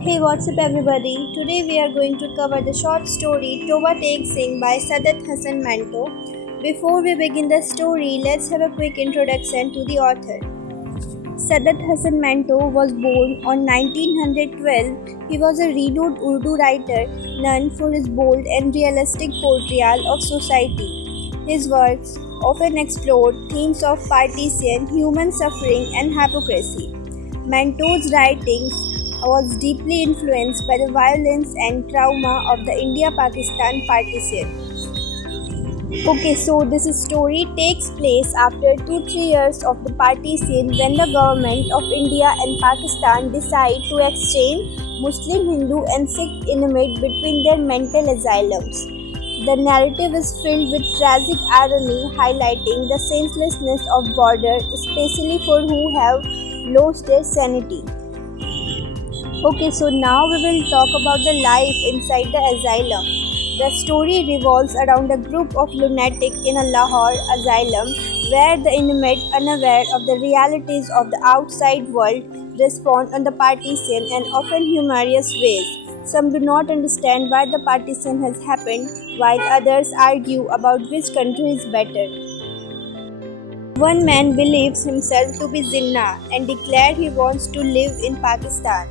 Hey, what's up, everybody? Today we are going to cover the short story Toba Tek Singh by Sadat Hassan Manto. Before we begin the story, let's have a quick introduction to the author. Sadat Hassan Manto was born on 1912. He was a renowned Urdu writer known for his bold and realistic portrayal of society. His works often explored themes of partition, human suffering, and hypocrisy. Manto's writings was deeply influenced by the violence and trauma of the India-Pakistan partition. Okay, so this story takes place after 2-3 years of the partition when the government of India and Pakistan decide to exchange Muslim, Hindu and Sikh inmates between their mental asylums. The narrative is filled with tragic irony, highlighting the senselessness of border, especially for who have lost their sanity. Okay, so now we will talk about the life inside the asylum. The story revolves around a group of lunatics in a Lahore asylum where the inmates, unaware of the realities of the outside world, respond on the partition in often humorous ways. Some do not understand why the partition has happened, while others argue about which country is better. One man believes himself to be Jinnah and declares he wants to live in Pakistan,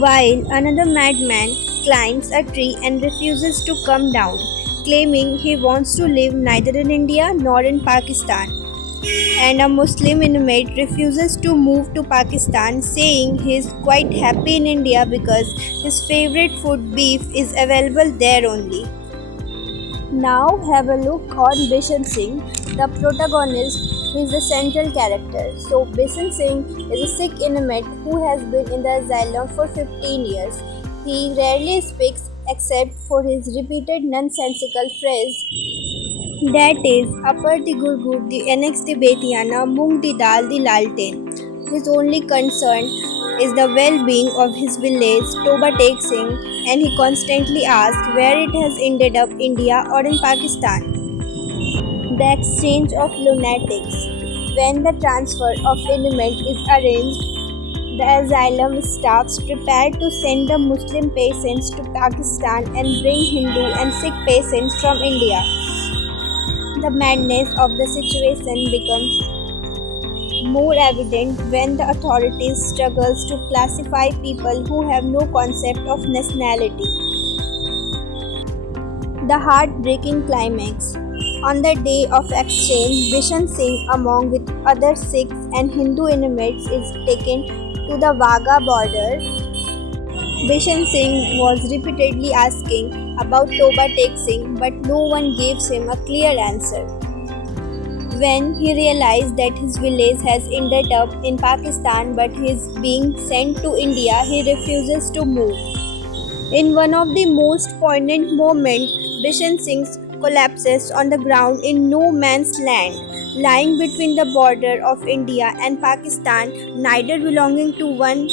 while another madman climbs a tree and refuses to come down, claiming he wants to live neither in India nor in Pakistan. And a Muslim inmate refuses to move to Pakistan, saying he is quite happy in India because his favorite food beef is available there only. Now have a look on Bishan Singh, the protagonist who is the central character. So Bishan Singh is a Sikh inmate who has been in the asylum for 15 years. He rarely speaks except for his repeated nonsensical phrase that is, Apar di gurgur di annex di betiana, mung di dal di lalten. His only concern is the well-being of his village, Toba Tek Singh, and he constantly asks where it has ended up, India or in Pakistan. The exchange of lunatics. When the transfer of inmates is arranged, the asylum staffs prepare to send the Muslim patients to Pakistan and bring Hindu and Sikh patients from India. The madness of the situation becomes more evident when the authorities struggles to classify people who have no concept of nationality. The heartbreaking climax. On the day of exchange, Bishan Singh, along with other Sikhs and Hindu inmates, is taken to the Wagah border. Bishan Singh was repeatedly asking about Toba Tek Singh, but no one gives him a clear answer. When he realized that his village has ended up in Pakistan but he is being sent to India, he refuses to move. In one of the most poignant moments, Bishan Singh collapses on the ground in no man's land, lying between the border of India and Pakistan, neither belonging to one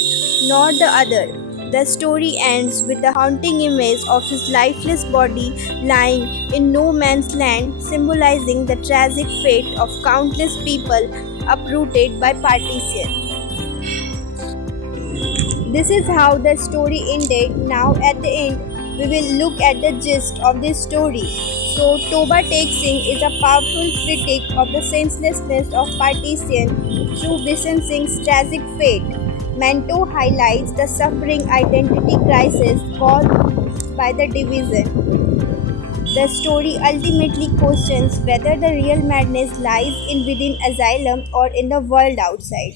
nor the other. The story ends with the haunting image of his lifeless body lying in no man's land, symbolizing the tragic fate of countless people uprooted by partition. This is how the story ended. Now at the end, we will look at the gist of this story. So Toba Tek Singh is a powerful critic of the senselessness of partition through Bishan Singh's tragic fate. Manto highlights the suffering identity crisis caused by the division. The story ultimately questions whether the real madness lies in within asylum or in the world outside.